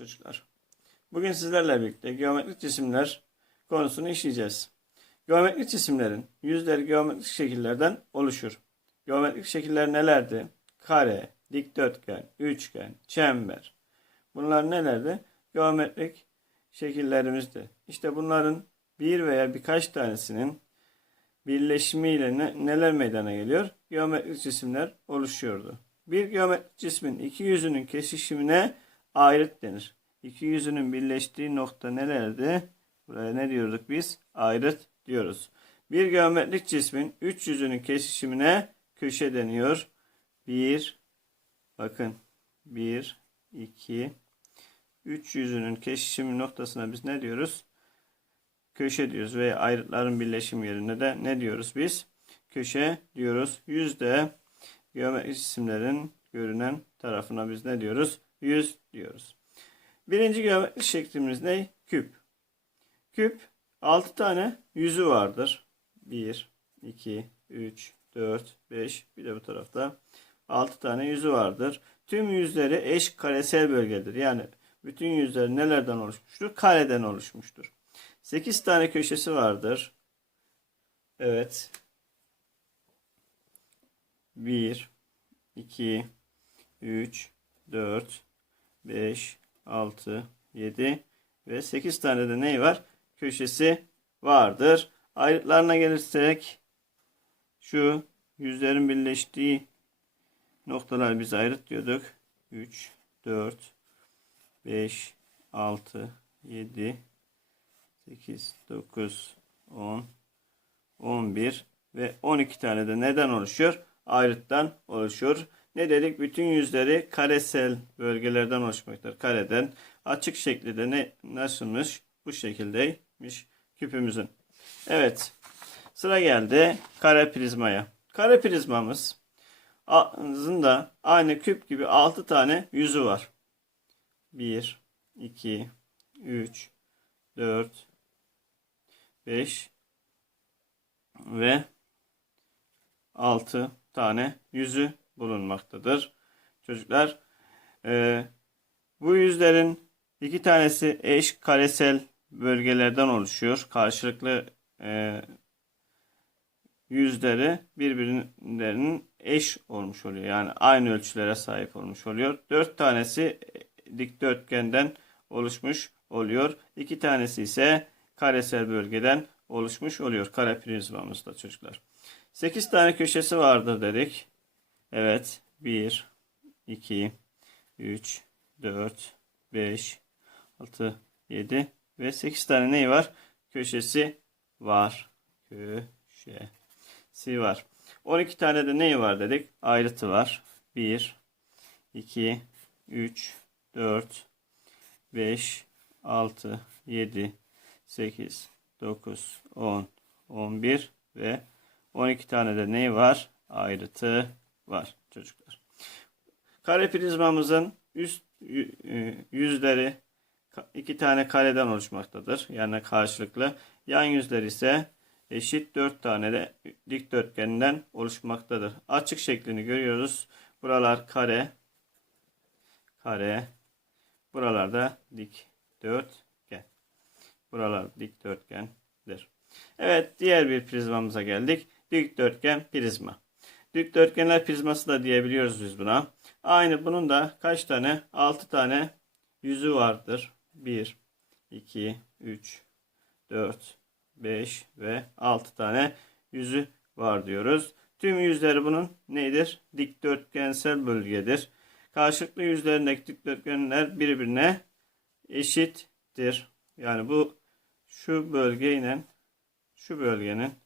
çocuklar. Bugün sizlerle birlikte geometrik cisimler konusunu işleyeceğiz. Geometrik cisimlerin yüzleri geometrik şekillerden oluşur. Geometrik şekiller nelerdi? Kare, dikdörtgen, üçgen, çember. Bunlar nelerdi? Geometrik şekillerimizdi. İşte bunların bir veya birkaç tanesinin birleşimiyle ne- neler meydana geliyor? Geometrik cisimler oluşuyordu. Bir geometrik cismin iki yüzünün kesişimine ayrıt denir. İki yüzünün birleştiği nokta nelerdi? Buraya ne diyorduk biz? Ayrıt diyoruz. Bir geometrik cismin üç yüzünün kesişimine köşe deniyor. Bir, bakın bir, iki, üç yüzünün kesişimi noktasına biz ne diyoruz? Köşe diyoruz veya ayrıtların birleşim yerine de ne diyoruz biz? Köşe diyoruz. Yüzde geometrik cisimlerin görünen tarafına biz ne diyoruz? Yüz diyoruz. Birinci geometrik şeklimiz ne? Küp. Küp 6 tane yüzü vardır. 1, 2, 3, 4, 5 bir de bu tarafta 6 tane yüzü vardır. Tüm yüzleri eş karesel bölgedir. Yani bütün yüzler nelerden oluşmuştur? Kareden oluşmuştur. 8 tane köşesi vardır. Evet. 1, 2, 3, 4, 5, 6, 7 ve 8 tane de ney var? Köşesi vardır. Ayrıtlarına gelirsek şu yüzlerin birleştiği noktalar biz ayrıt diyorduk. 3, 4, 5, 6, 7, 8, 9, 10, 11 ve 12 tane de neden oluşuyor? Ayrıttan oluşuyor. Ne dedik? Bütün yüzleri karesel bölgelerden oluşmaktadır. Kareden. Açık şekli ne, nasılmış? Bu şekildeymiş küpümüzün. Evet. Sıra geldi kare prizmaya. Kare prizmamız ağzında aynı küp gibi 6 tane yüzü var. 1, 2, 3, 4, 5 ve 6 tane yüzü bulunmaktadır. Çocuklar e, bu yüzlerin iki tanesi eş karesel bölgelerden oluşuyor. Karşılıklı e, yüzleri birbirlerinin eş olmuş oluyor. Yani aynı ölçülere sahip olmuş oluyor. Dört tanesi dikdörtgenden oluşmuş oluyor. İki tanesi ise karesel bölgeden oluşmuş oluyor. Kare prizmamızda çocuklar. 8 tane köşesi vardır dedik. Evet. 1, 2, 3, 4, 5, 6, 7 ve 8 tane neyi var? Köşesi var. Köşesi var. 12 tane de neyi var dedik? Ayrıtı var. 1, 2, 3, 4, 5, 6, 7, 8, 9, 10, 11 ve 12 tane de neyi var? Ayrıtı var çocuklar. Kare prizmamızın üst e, yüzleri iki tane kareden oluşmaktadır. Yani karşılıklı. Yan yüzler ise eşit 4 tane de dikdörtgenden oluşmaktadır. Açık şeklini görüyoruz. Buralar kare, kare, buralarda dikdörtgen. Buralar dikdörtgendir. Evet, diğer bir prizmamıza geldik. Dikdörtgen prizma. Dikdörtgenler prizması da diyebiliyoruz biz buna. Aynı bunun da kaç tane? 6 tane yüzü vardır. 1, 2, 3, 4, 5 ve 6 tane yüzü var diyoruz. Tüm yüzleri bunun nedir? Dikdörtgensel bölgedir. Karşılıklı yüzlerindeki dikdörtgenler birbirine eşittir. Yani bu şu bölgeyle şu bölgenin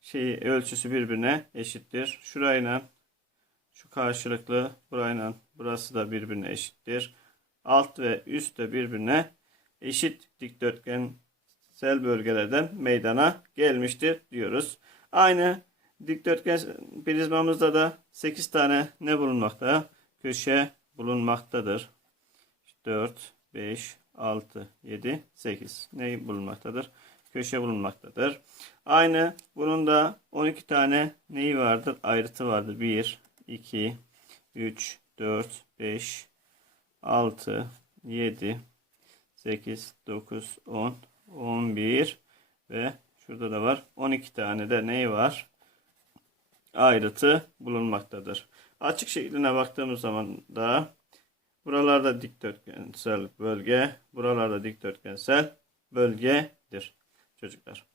şeyi ölçüsü birbirine eşittir. Şurayla şu karşılıklı burayla burası da birbirine eşittir. Alt ve üst de birbirine eşit dikdörtgensel bölgelerden meydana gelmiştir diyoruz. Aynı dikdörtgen prizmamızda da 8 tane ne bulunmakta? Köşe bulunmaktadır. 4, 5, 6, 7, 8 ne bulunmaktadır? Köşe bulunmaktadır. Aynı bunun da 12 tane neyi vardır? Ayrıtı vardır. 1, 2, 3, 4, 5, 6, 7, 8, 9, 10, 11 ve şurada da var 12 tane de neyi var? Ayrıtı bulunmaktadır. Açık şekline baktığımız zaman da buralarda dikdörtgensel bölge, buralarda dikdörtgensel bölgedir çocuklar.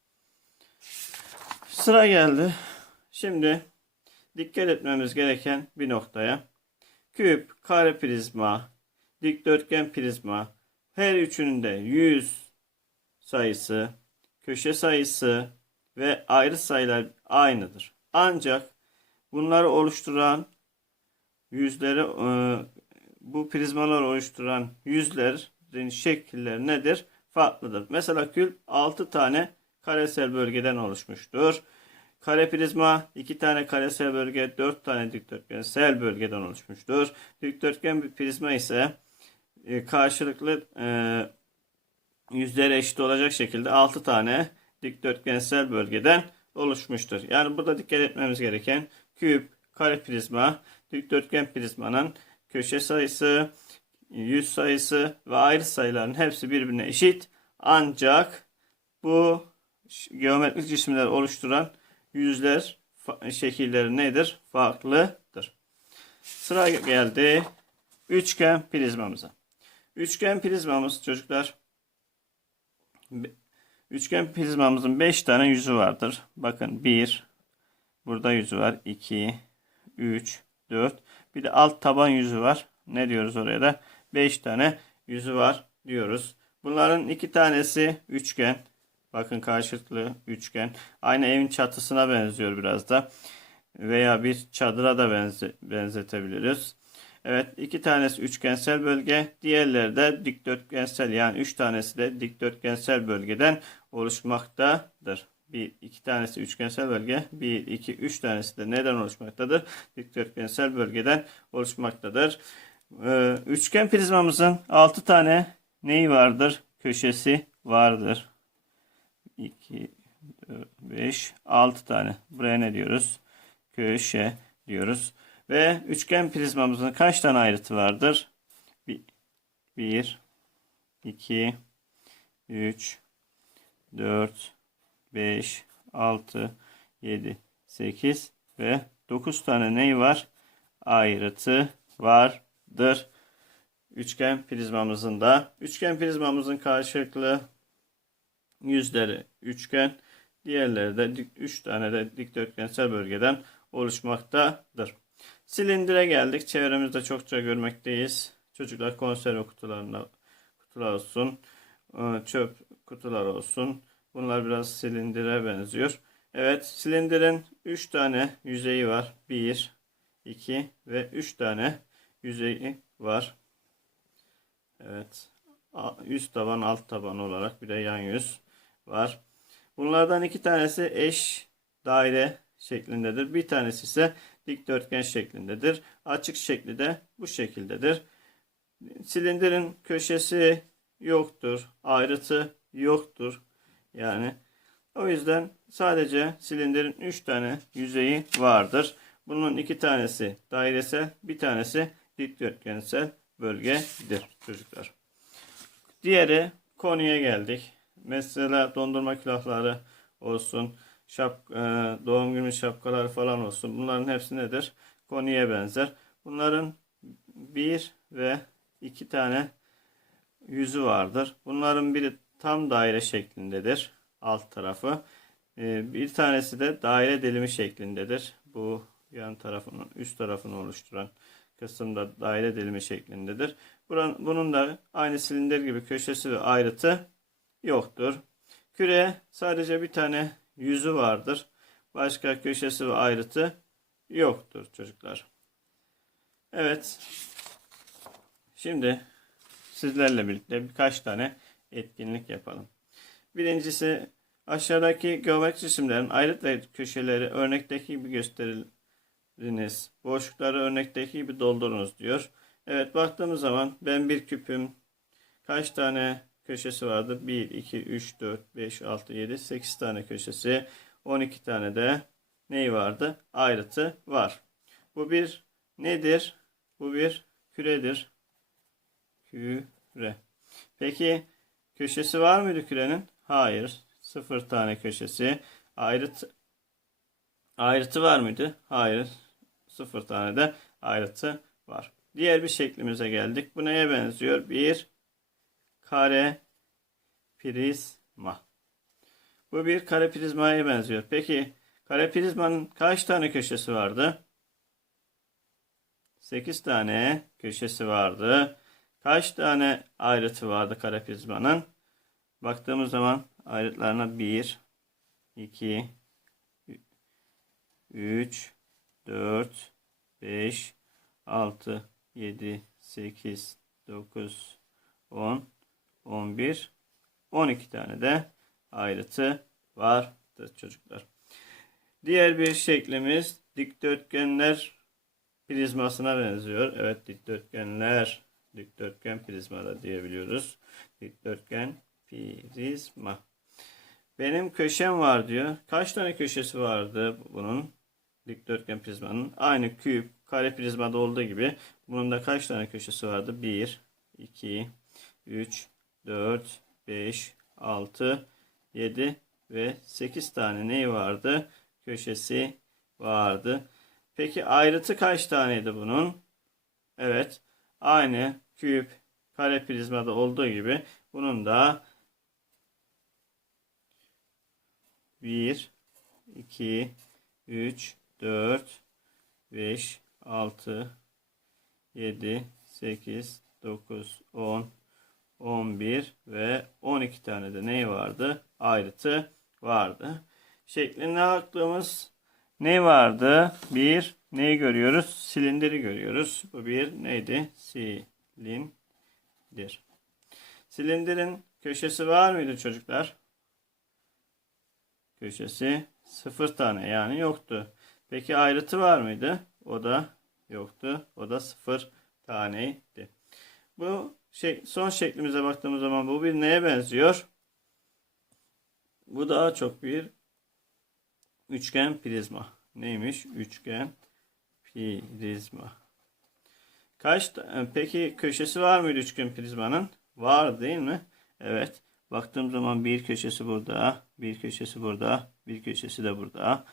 Sıra geldi. Şimdi dikkat etmemiz gereken bir noktaya. Küp, kare prizma, dikdörtgen prizma her üçünün de 100 sayısı, köşe sayısı ve ayrı sayılar aynıdır. Ancak bunları oluşturan yüzleri e, bu prizmalar oluşturan yüzlerin şekilleri nedir? Farklıdır. Mesela küp 6 tane karesel bölgeden oluşmuştur. Kare prizma 2 tane karesel bölge, 4 tane dikdörtgensel bölgeden oluşmuştur. Dikdörtgen bir prizma ise e, karşılıklı e, yüzleri eşit olacak şekilde 6 tane dikdörtgensel bölgeden oluşmuştur. Yani burada dikkat etmemiz gereken küp, kare prizma, dikdörtgen prizmanın köşe sayısı, yüz sayısı ve ayrı sayıların hepsi birbirine eşit. Ancak bu geometrik cisimler oluşturan yüzler şekilleri nedir? Farklıdır. Sıra geldi üçgen prizmamıza. Üçgen prizmamız çocuklar üçgen prizmamızın 5 tane yüzü vardır. Bakın 1 burada yüzü var. 2 3 4 bir de alt taban yüzü var. Ne diyoruz oraya da? 5 tane yüzü var diyoruz. Bunların iki tanesi üçgen. Bakın karşılıklı üçgen. Aynı evin çatısına benziyor biraz da. Veya bir çadıra da benze benzetebiliriz. Evet iki tanesi üçgensel bölge. Diğerleri de dikdörtgensel yani üç tanesi de dikdörtgensel bölgeden oluşmaktadır. Bir, iki tanesi üçgensel bölge. Bir, iki, üç tanesi de neden oluşmaktadır? Dikdörtgensel bölgeden oluşmaktadır. Ee, üçgen prizmamızın altı tane neyi vardır? Köşesi vardır. 2, 4, 5, 6 tane. Buraya ne diyoruz? Köşe diyoruz. Ve üçgen prizmamızın kaç tane ayrıtı vardır? 1, 2, 3, 4, 5, 6, 7, 8 ve 9 tane neyi var? Ayrıtı vardır. Üçgen prizmamızın da. Üçgen prizmamızın karşılıklı yüzleri üçgen, diğerleri de 3 tane de dikdörtgensel bölgeden oluşmaktadır. Silindire geldik. Çevremizde çokça görmekteyiz. Çocuklar konserve kutularında kutular olsun, e, çöp kutular olsun. Bunlar biraz silindire benziyor. Evet, silindirin 3 tane yüzeyi var. 1, 2 ve 3 tane yüzeyi var. Evet. Üst taban, alt taban olarak bir de yan yüz var. Bunlardan iki tanesi eş daire şeklindedir. Bir tanesi ise dikdörtgen şeklindedir. Açık şekli de bu şekildedir. Silindirin köşesi yoktur. Ayrıtı yoktur. Yani o yüzden sadece silindirin 3 tane yüzeyi vardır. Bunun iki tanesi dairesel, bir tanesi dikdörtgensel bölgedir çocuklar. Diğeri konuya geldik. Mesela dondurma külahları olsun, şap, e, doğum günü şapkaları falan olsun. Bunların hepsi nedir? Konuya benzer. Bunların bir ve iki tane yüzü vardır. Bunların biri tam daire şeklindedir. Alt tarafı. E, bir tanesi de daire dilimi şeklindedir. Bu yan tarafının üst tarafını oluşturan kısımda daire dilimi şeklindedir. Buranın, bunun da aynı silindir gibi köşesi ve ayrıtı yoktur. Küre sadece bir tane yüzü vardır. Başka köşesi ve ayrıtı yoktur çocuklar. Evet. Şimdi sizlerle birlikte birkaç tane etkinlik yapalım. Birincisi aşağıdaki geometrik cisimlerin ayrıt ve köşeleri örnekteki gibi gösteriniz. Boşlukları örnekteki gibi doldurunuz diyor. Evet baktığımız zaman ben bir küpüm kaç tane köşesi vardı? 1, 2, 3, 4, 5, 6, 7, 8 tane köşesi. 12 tane de neyi vardı? Ayrıtı var. Bu bir nedir? Bu bir küredir. küre. Peki köşesi var mıydı kürenin? Hayır. Sıfır tane köşesi. Ayrıtı ayrıtı var mıydı? Hayır. Sıfır tane de ayrıtı var. Diğer bir şeklimize geldik. Bu neye benziyor? Bir kare prizma. Bu bir kare prizmaya benziyor. Peki kare prizmanın kaç tane köşesi vardı? 8 tane köşesi vardı. Kaç tane ayrıtı vardı kare prizmanın? Baktığımız zaman ayrıtlarına 1, 2, 3, 4, 5, 6, 7, 8, 9, 10, 11, 12 tane de ayrıtı vardır çocuklar. Diğer bir şeklimiz dikdörtgenler prizmasına benziyor. Evet dikdörtgenler, dikdörtgen prizma da diyebiliyoruz. Dikdörtgen prizma. Benim köşem var diyor. Kaç tane köşesi vardı bunun? Dikdörtgen prizmanın. Aynı küp, kare prizmada olduğu gibi bunun da kaç tane köşesi vardı? 1, 2, 3, 4, 5, 6, 7 ve 8 tane neyi vardı? Köşesi vardı. Peki ayrıtı kaç taneydi bunun? Evet. Aynı küp kare prizmada olduğu gibi bunun da 1 2 3 4 5 6 7 8 9 10 11 ve 12 tane de ne vardı? Ayrıtı vardı. Şeklinde baktığımız ne vardı? Bir neyi görüyoruz? Silindiri görüyoruz. Bu bir neydi? Silindir. Silindirin köşesi var mıydı çocuklar? Köşesi sıfır tane yani yoktu. Peki ayrıtı var mıydı? O da yoktu. O da sıfır taneydi. Bu şey, son şeklimize baktığımız zaman bu bir neye benziyor? Bu daha çok bir üçgen prizma. Neymiş? Üçgen prizma. Kaç peki köşesi var mıydı üçgen prizmanın? Var değil mi? Evet. Baktığım zaman bir köşesi burada, bir köşesi burada, bir köşesi de burada,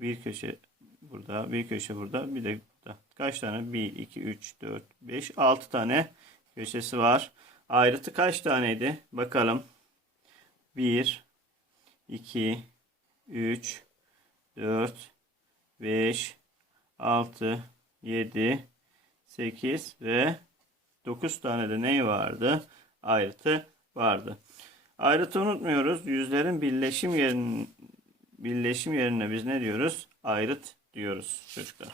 bir köşe burada, bir köşe burada, bir de burada. Kaç tane? 1, 2, 3, 4, 5, 6 tane köşesi var. Ayrıtı kaç taneydi? Bakalım. 1, 2, 3, 4, 5, 6, 7, 8 ve 9 tane de ney vardı? Ayrıtı vardı. Ayrıtı unutmuyoruz. Yüzlerin birleşim yerin birleşim yerine biz ne diyoruz? Ayrıt diyoruz çocuklar.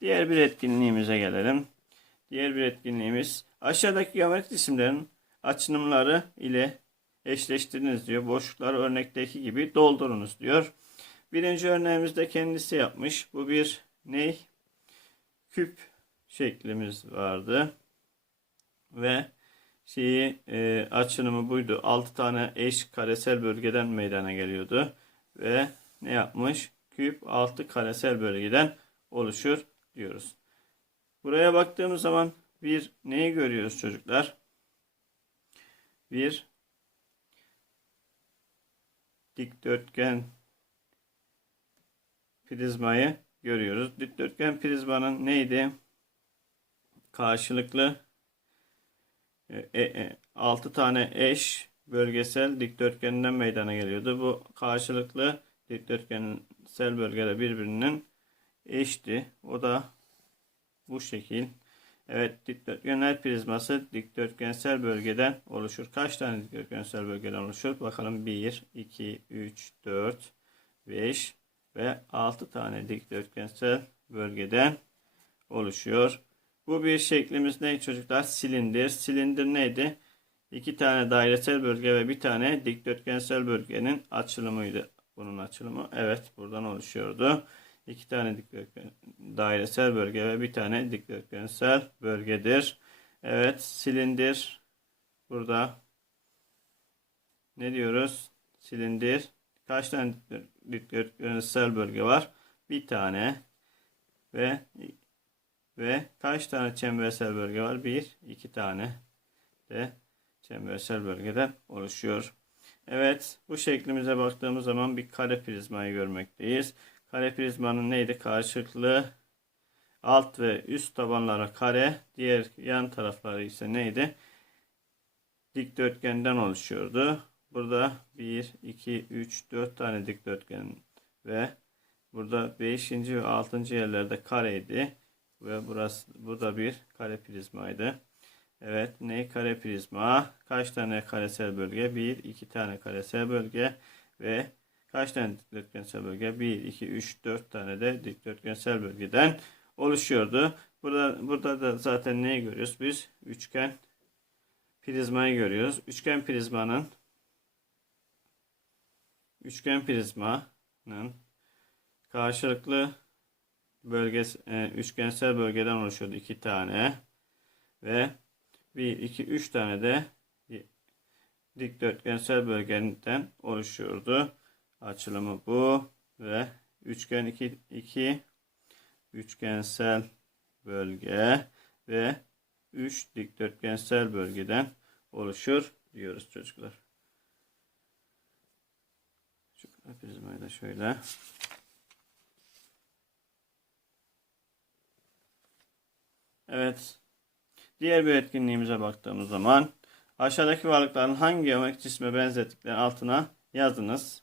Diğer bir etkinliğimize gelelim. Diğer bir etkinliğimiz aşağıdaki geometrik cisimlerin açınımları ile eşleştiriniz diyor. Boşlukları örnekteki gibi doldurunuz diyor. Birinci örneğimizde kendisi yapmış. Bu bir ney? Küp şeklimiz vardı. Ve şeyi e, açınımı buydu. 6 tane eş karesel bölgeden meydana geliyordu. Ve ne yapmış? Küp 6 karesel bölgeden oluşur diyoruz. Buraya baktığımız zaman bir neyi görüyoruz çocuklar? Bir dikdörtgen prizmayı görüyoruz. Dikdörtgen prizmanın neydi? Karşılıklı 6 e, e, tane eş bölgesel dikdörtgeninden meydana geliyordu. Bu karşılıklı dikdörtgensel bölgeler birbirinin eşti. O da bu şekil. Evet dikdörtgenler prizması dikdörtgensel bölgeden oluşur. Kaç tane dikdörtgensel bölgeden oluşur? Bakalım 1, 2, 3, 4, 5 ve 6 tane dikdörtgensel bölgeden oluşuyor. Bu bir şeklimiz ne çocuklar? Silindir. Silindir neydi? İki tane dairesel bölge ve bir tane dikdörtgensel bölgenin açılımıydı. Bunun açılımı evet buradan oluşuyordu. İki tane dairesel bölge ve bir tane dikdörtgensel bölgedir. Evet silindir burada ne diyoruz? Silindir kaç tane dikdörtgensel bölge var? Bir tane ve ve kaç tane çembersel bölge var? Bir, iki tane de çembersel bölgeden oluşuyor. Evet, bu şeklimize baktığımız zaman bir kare prizmayı görmekteyiz. Kare prizmanın neydi? Karşılıklı alt ve üst tabanlara kare, diğer yan tarafları ise neydi? Dikdörtgenden oluşuyordu. Burada 1, 2, 3, 4 tane dikdörtgen ve burada 5. ve 6. yerlerde kareydi. Ve burası burada bir kare prizmaydı. Evet, ne kare prizma? Kaç tane karesel bölge? 1, 2 tane karesel bölge ve kaç tane dikdörtgensel bölge? 1, 2, 3, 4 tane de dikdörtgensel bölgeden oluşuyordu. Burada burada da zaten neyi görüyoruz? Biz üçgen prizmayı görüyoruz. Üçgen prizmanın üçgen prizmanın karşılıklı bölges e, üçgensel bölgeden oluşuyordu iki tane ve 1 2 3 tane de dikdörtgensel bölgeden oluşuyordu. Açılımı bu ve üçgen 2 2 üçgensel bölge ve 3 dikdörtgensel bölgeden oluşur diyoruz çocuklar. Şu prizmayı da şöyle Evet. Diğer bir etkinliğimize baktığımız zaman aşağıdaki varlıkların hangi geometrik cisme benzettiklerini altına yazınız.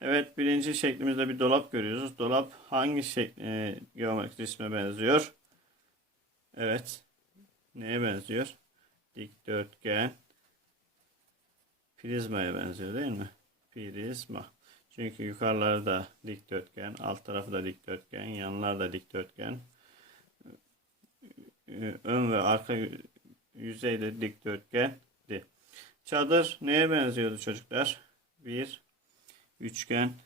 Evet birinci şeklimizde bir dolap görüyoruz. Dolap hangi şey, e, geometrik cisme benziyor? Evet. Neye benziyor? Dikdörtgen. Prizmaya benziyor değil mi? Prizma. Çünkü yukarıları da dikdörtgen, alt tarafı da dikdörtgen, yanlar da dikdörtgen. Ee, ön ve arka yüzeyde dikdörtgendi. Çadır neye benziyordu çocuklar? Bir üçgen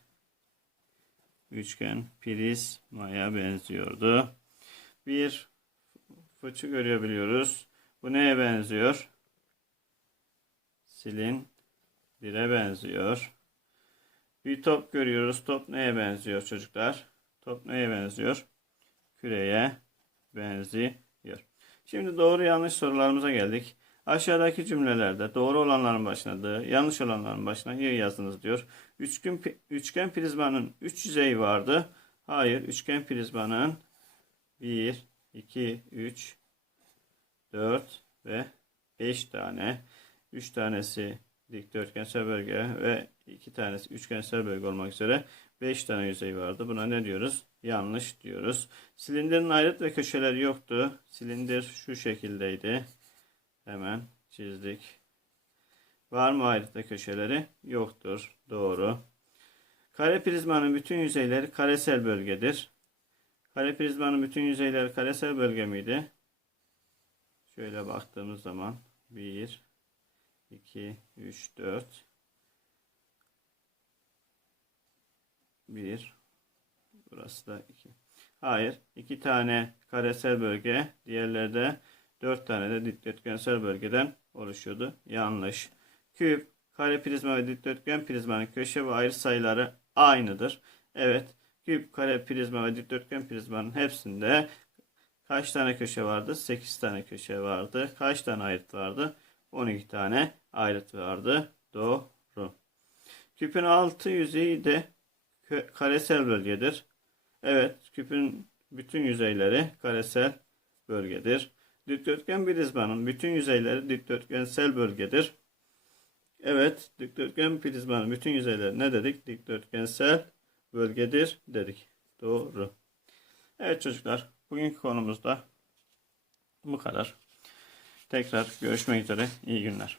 üçgen prizmaya benziyordu. Bir fıçı görebiliyoruz. Bu neye benziyor? Silindire benziyor. Bir top görüyoruz. Top neye benziyor çocuklar? Top neye benziyor? Küreye benziyor. Şimdi doğru yanlış sorularımıza geldik. Aşağıdaki cümlelerde doğru olanların başına D, yanlış olanların başına Y yazınız diyor. Üçgen, üçgen prizmanın 3 yüzeyi vardı. Hayır, üçgen prizmanın 1, 2, 3, 4 ve 5 tane. 3 tanesi dikdörtgensel bölge ve 2 tanesi üçgensel bölge olmak üzere 5 tane yüzey vardı. Buna ne diyoruz? Yanlış diyoruz. Silindirin ayrıt ve köşeleri yoktu. Silindir şu şekildeydi. Hemen çizdik. Var mı ayrıt ve köşeleri? Yoktur. Doğru. Kare prizmanın bütün yüzeyleri karesel bölgedir. Kare prizmanın bütün yüzeyleri karesel bölge miydi? Şöyle baktığımız zaman 1 2 3 4 1 Burası da 2. Hayır. 2 tane karesel bölge. Diğerleri de 4 tane de dikdörtgensel bölgeden oluşuyordu. Yanlış. Küp, kare prizma ve dikdörtgen prizmanın köşe ve ayrı sayıları aynıdır. Evet. Küp, kare prizma ve dikdörtgen prizmanın hepsinde kaç tane köşe vardı? 8 tane köşe vardı. Kaç tane ayrıt vardı? 12 tane ayrıt vardı. Doğru. Küpün altı yüzeyi de karesel bölgedir. Evet, küpün bütün yüzeyleri karesel bölgedir. Dikdörtgen prizmanın bütün yüzeyleri dikdörtgensel bölgedir. Evet, dikdörtgen prizmanın bütün yüzeyleri ne dedik? Dikdörtgensel bölgedir dedik. Doğru. Evet çocuklar, bugünkü konumuzda bu kadar. Tekrar görüşmek üzere. İyi günler.